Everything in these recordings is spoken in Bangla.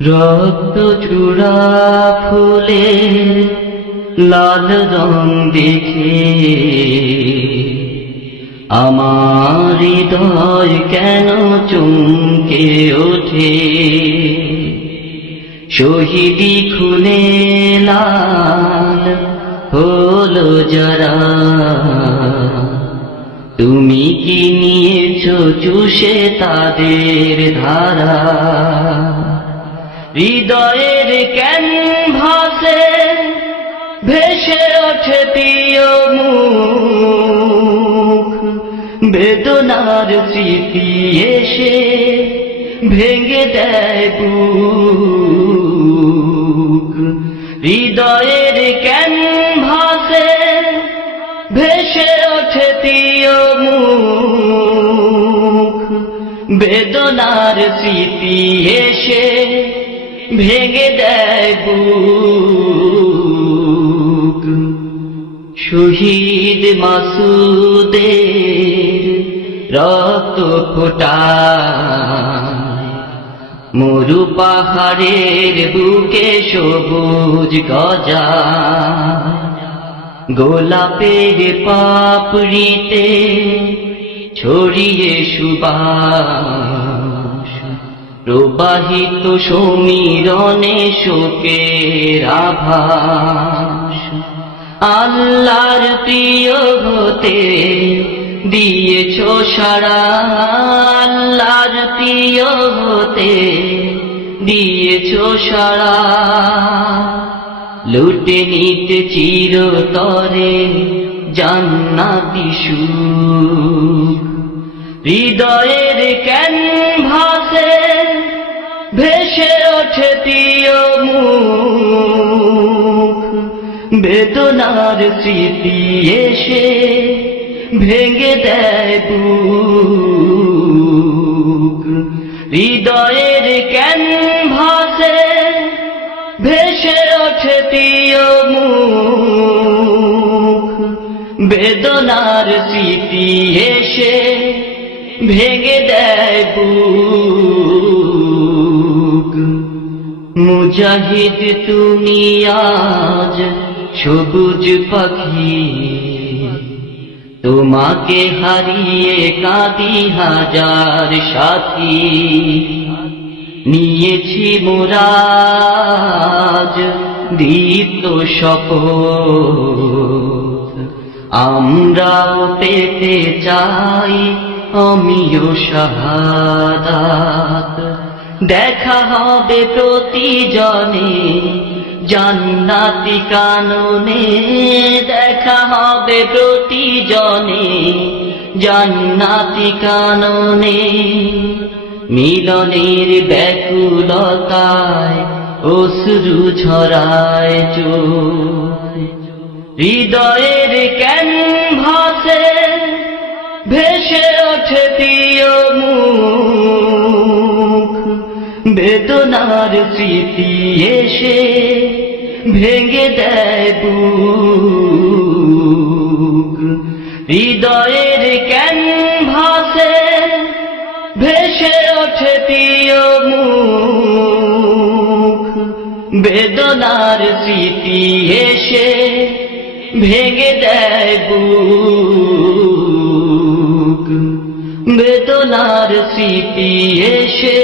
রক্ত চূড়া ফুলে লাল রং দেখে আমার হৃদয় কেন চমকে ওঠে? শহীদি খুনে লাল হলো যারা, তুমি কি নিয়েছ চুষে তাদের ধারা? হৃদয়ের ক্যানভাসে ভেসে ওঠে প্রিয় মুখ। বেদনার স্মৃতি এসে ভেঙে দেয় বুক। হৃদয়ের ক্যানভাসে ভেসে ওঠে প্রিয় মুখ। বেদনার স্মৃতি এসে ভেঙে দেয় শহীদ মাসুদের রক্ত ফোটা মরু পাহাড়ের বুকে সবুজ গজা গোলাপের পাপড়িতে ছড়িয়ে সুবাস। প্রবাহিত সমীরণে শোকের আভাস। আল্লাহর প্রিয় হতে দিয়েছ সারা আল্লাহর প্রিয় হতে দিয়েছ সারা লুটে নিতে চিরতরে জান্নাতি সুখ। হৃদয়ের ক্যানভাসে ভেসে ওঠে প্রিয় মুখ। বেদনার স্মৃতি এসে ভেঙে দেয় বুক। হৃদয়ের ক্যানভাসে ভেসে ওঠে প্রিয় মুখ। বেদনার স্মৃতি এসে ভেঙে দেয় বুক। মুজাহিদ তুমি আজ সবুজ পাখি। তোমাকে হারিয়ে কাঁদি হাজার সাথী। নিয়েছি মোরাজ দীপ্ত শপথ। আমরাও পেতে চাই আমিও শাহাদাত। দেখা হবে প্রতিজনে, জান্নাতি কাননে। দেখা হবে প্রতিজনে, জান্নাতি কাননে। মিলনের ব্যাকুলতায় অশ্রু ছড়ায় চোখ। হৃদয়ের ক্যানভাসে বেদনার স্মৃতি এসে ভেঙে দেয় বুক। হৃদয়ের ভাসে ভেসে ওঠে প্রিয় মুখ। বেদনার স্মৃতি এসে ভেঙে দেয় বেদনার স্মৃতি এসে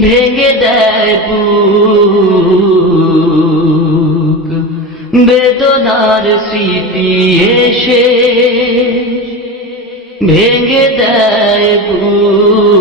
ভেঙে দেয় বুক। বেদনার স্মৃতি এসে ভেঙে দেয় বুক।